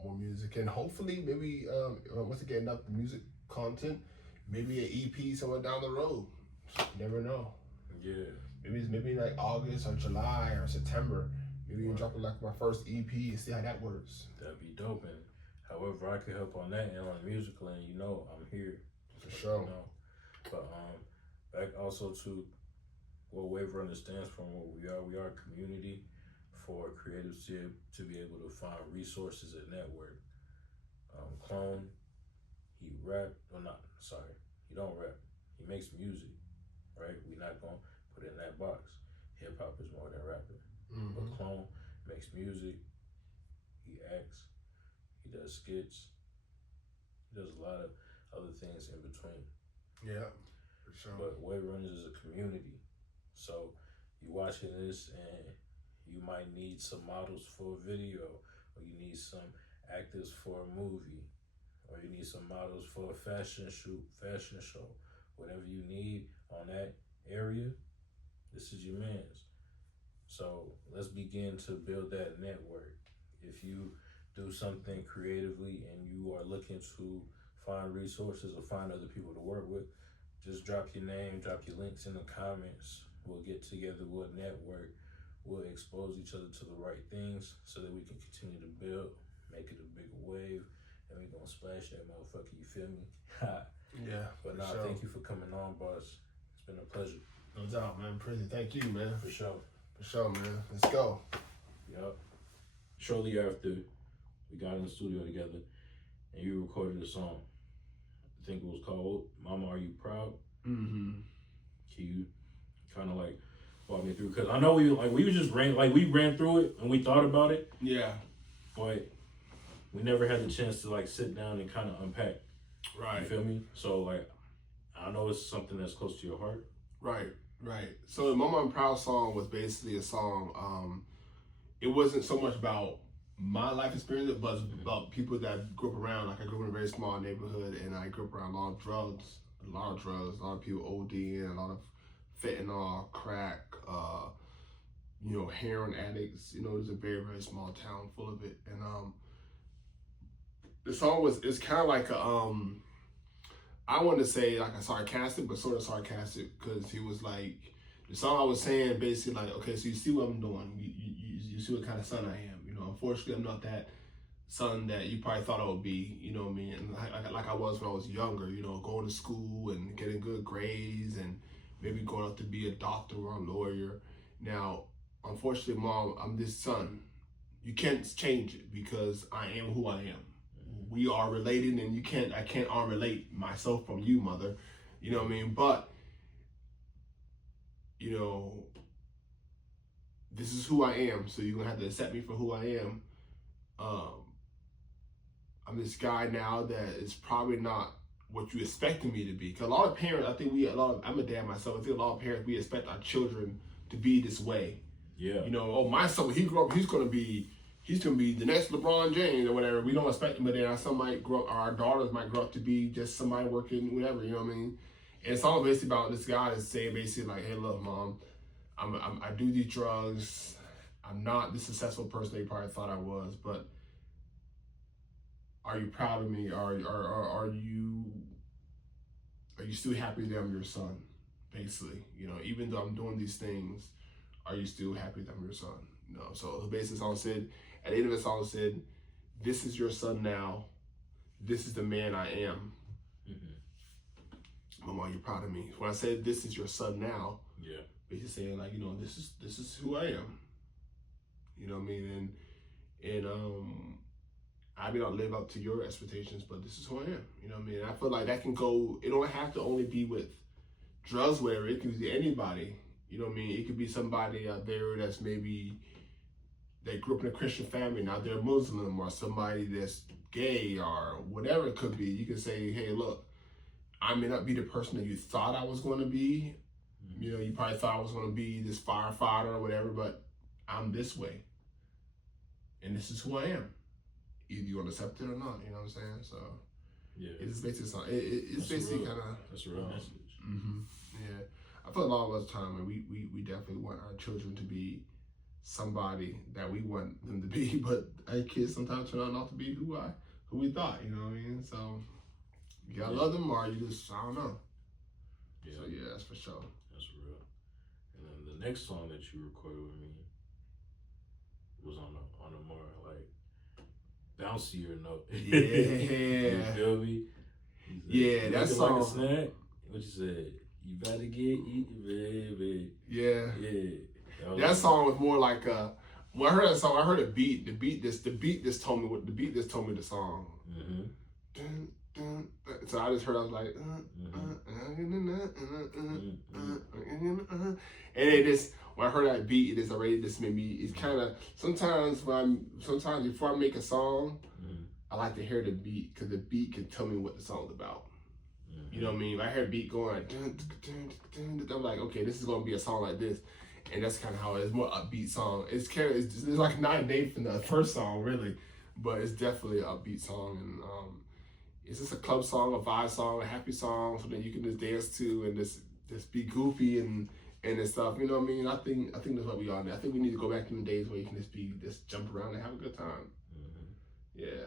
more music, and hopefully maybe once I get enough music content, maybe an EP somewhere down the road. You never know. Yeah. Maybe like August or July or September. Maybe you drop like my first EP and see how that works. That'd be dope. And however I can help on that and on the musical end, you know, I'm here. For sure. You know. But back also to what WAVRNRS stands for, what we are a community for creatives to be able to find resources and network. Clone, he don't rap. He makes music, right? We're not gonna put it in that box. Hip hop is more than rapping. Mm-hmm. But Clone makes music, he acts, he does skits, he does a lot of other things in between. Yeah, for sure. But WAVRNRS is a community. So you watching this and you might need some models for a video, or you need some actors for a movie, or you need some models for a fashion show. Whatever you need on that area, this is your man's. So let's begin to build that network. If you do something creatively and you are looking to find resources or find other people to work with, just drop your name, drop your links in the comments. We'll get together, we'll network, we'll expose each other to the right things so that we can continue to build, make it a bigger wave, and we're gonna splash that motherfucker, you feel me? Yeah. But nah, sure. thank you for coming on, boss. It's been a pleasure. No doubt, man. Prison. Thank you, man. For sure. For sure, man. Let's go. Yup. Shortly after, we got in the studio together, and you recorded a song. I think it was called "Mama, Are You Proud?" Mm-hmm. Can you kind of like walk me through? Because I know we just ran through it and we thought about it. Yeah. But we never had the chance to like sit down and kind of unpack. Right. You feel me? So like, I know it's something that's close to your heart. Right. So the Mama I'm Proud song was basically a song. It wasn't so much about my life experience, but about people that grew up around. Like I grew up in a very small neighborhood, and I grew up around a lot of drugs, a lot of people ODing, a lot of fentanyl, crack, heroin addicts. It's a very, very small town full of it. And the song it's kind of like I wanted to say like a sarcastic, but sort of sarcastic, because he was like, the song I was saying basically like, okay, so you see what I'm doing, you see what kind of son I am. Unfortunately, I'm not that son that you probably thought I would be. You know what I mean? And like I was when I was younger. Going to school and getting good grades and maybe going out to be a doctor or a lawyer. Now, unfortunately, Mom, I'm this son. You can't change it because I am who I am. We are related, and I can't unrelate myself from you, mother. You know what I mean? But this is who I am, so you're gonna have to accept me for who I am. I'm this guy now that is probably not what you expected me to be. Cause a lot of parents, I think I'm a dad myself. I think a lot of parents, we expect our children to be this way. Yeah. My son, when he grew up, he's gonna be the next LeBron James or whatever. We don't expect him, but then our son might grow up, or our daughters might grow up to be just somebody working, whatever. You know what I mean? And it's all basically about this guy that's saying basically like, hey, look, Mom, I do these drugs. I'm not the successful person they probably thought I was, but are you proud of me? Are you still happy that I'm your son? Basically, even though I'm doing these things, are you still happy that I'm your son? So the basis song said, at the end of the song said, this is your son now. This is the man I am. Mm-hmm. Mama, are you proud of me? When I said this is your son now, yeah. Basically saying like, this is who I am. You know what I mean? And I may not live up to your expectations, but this is who I am. You know what I mean? I feel like that can go, it don't have to only be with drugs, whatever. It could be anybody. You know what I mean? It could be somebody out there that's maybe, they grew up in a Christian family, now they're Muslim, or somebody that's gay, or whatever it could be. You can say, hey, look, I may not be the person that you thought I was going to be. You probably thought I was going to be this firefighter or whatever, but I'm this way. And this is who I am. Either you want to accept it or not, you know what I'm saying? So, yeah. It's basically it's basically kind of... That's a real message. Mm-hmm. Yeah. I feel a lot of us time, and we definitely want our children to be somebody that we want them to be, but our kids sometimes turn out not to be who we thought, you know what I mean? So, you gotta love them, or you just, I don't know. Yeah. So, yeah, that's for sure. That's real. And then the next song that you recorded with me was on a more like bouncier note. Yeah. You feel me? Yeah, that song. Like a snack. What you said? You better get eaten, baby. Yeah. Yeah. That song was more like when I heard that song, I heard a beat. The beat just told me the song. Mm-hmm. Dun, dun, dun. So I just heard, I was like, and it just, when I heard that beat, it just already just made me. It's kind of sometimes before I make a song, I like to hear the beat, because the beat can tell me what the song's about. You know what I mean? If I hear a beat going like, dun, dun, dun, dun, I'm like, okay, this is gonna be a song like this, and that's kind of how it is. More upbeat song. It's like night and day from the first song, really, but it's definitely an upbeat song, and it's just a club song, a vibe song, a happy song, so that you can just dance to and just be goofy and stuff. You know what I mean? I think that's what we are now. I think we need to go back to the days where you can just jump around and have a good time. Yeah,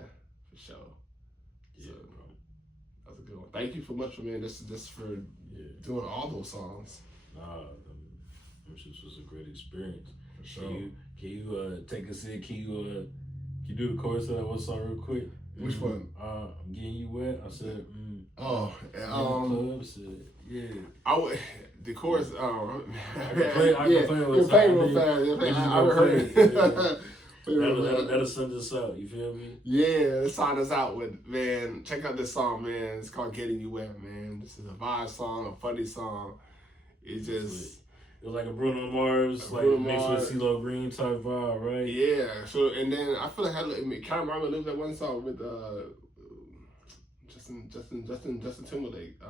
for sure. Yeah, so, bro. That was a good one. Thank you so much, man. This for doing all those songs. Nah, this was a great experience. For sure. Can you take a sip? Can you do the chorus of that one song real quick? Which one? I'm getting you wet. I said, club said, yeah. I would. The chorus. I can play real fast. I heard it. That'll send us out. You feel me? Yeah, let's sign us out with, man. Check out this song, man. It's called "Getting You Wet," man. This is a vibe song, a funny song. It's just. It was like a Bruno Mars, mixed with CeeLo Green type vibe, right? Yeah. So and then I feel like kind of remember there was that one song with Justin Timberlake.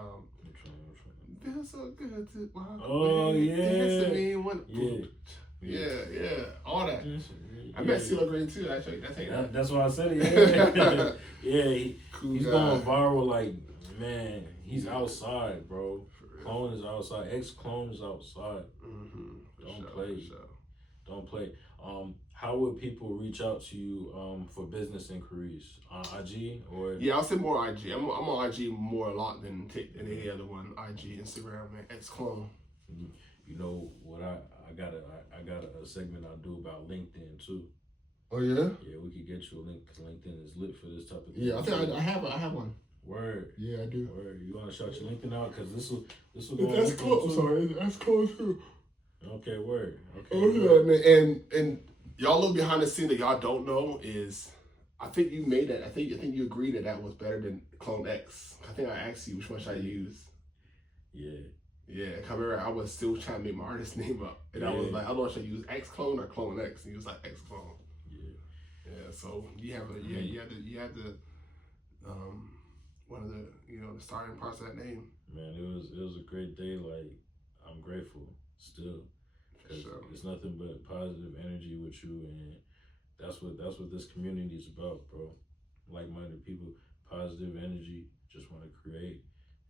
Feels so good to walk away. Dance to me one. Yeah. All that. I met CeeLo Green too. Actually, that's why I said it. Yeah, he's going viral. Like, man, he's outside, bro. Clone is outside. XCLONE is outside. Don't play. How would people reach out to you for business inquiries? IG or? Yeah, I'll say more IG. I'm on IG more a lot than any other one. IG, Instagram, man. XCLONE. You know what I got a segment I do about LinkedIn too. Oh yeah? Yeah, we could get you a link because LinkedIn is lit for this type of thing. Yeah, I think I have one. Word. Yeah, I do. Word. You want to shout your LinkedIn out because this will go. That's close. Sorry, that's close too. Okay, word. Okay. Oh yeah, man. And y'all little behind the scene that y'all don't know is, I think you made that. I think you agreed that was better than Clone X. I think I asked you which one should I use. Yeah. Yeah, I remember I was still trying to make my artist name up, and I was like, I don't know if I should use XCLONE or Clone X, and he was like XCLONE. Yeah. So you had the one of the the starting parts of that name. Man, it was a great day. Like, I'm grateful still. Sure. It's nothing but positive energy with you, and that's what this community is about, bro. Like-minded people, positive energy, just want to create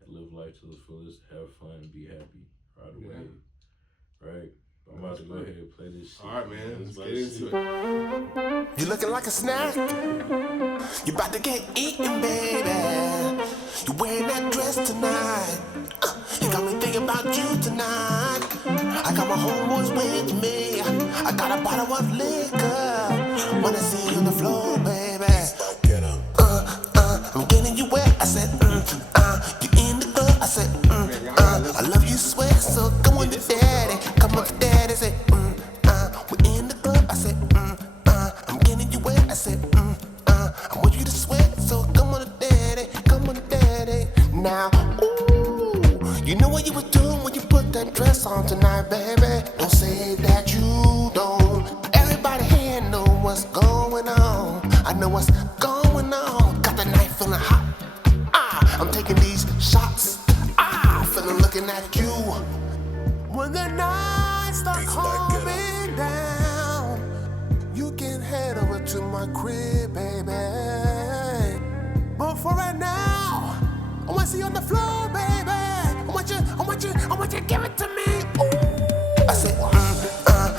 and live life to the fullest, have fun, be happy, ride away, right? I'm about to go ahead and play this shit. All right, man. Let's get into it. You looking like a snack. You about to get eaten, baby. You wearing that dress tonight. You got me thinking about you tonight. I got my homeboys with me. I got a bottle of liquor. Wanna see you on the floor, baby. I'm getting you wet. I said, you in the club. I said, I love you sweat, so come on to daddy. Come on to daddy. Say, we in the club. I said, I'm getting you wet. I said, I want you to sweat, so come on to daddy. Come on to daddy. Now, ooh, you know what you was doing when you put that dress on tonight, baby. Don't say that you don't. Everybody here know what's going on. I know what's going on. Got the night feeling hot. I'm taking these shots. Feeling looking at you. When the night starts calming down, you can head over to my crib, baby. But for right now, I want to see you on the floor, baby. I want you to give it to me. Ooh. I said,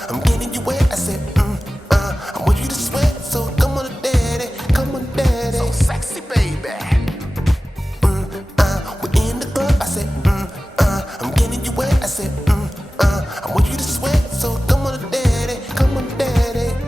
I'm getting you wet. I said, I want you to sweat, so come on, daddy, come on, daddy. So sexy, baby. We in the club. I said, I'm getting you wet. I said,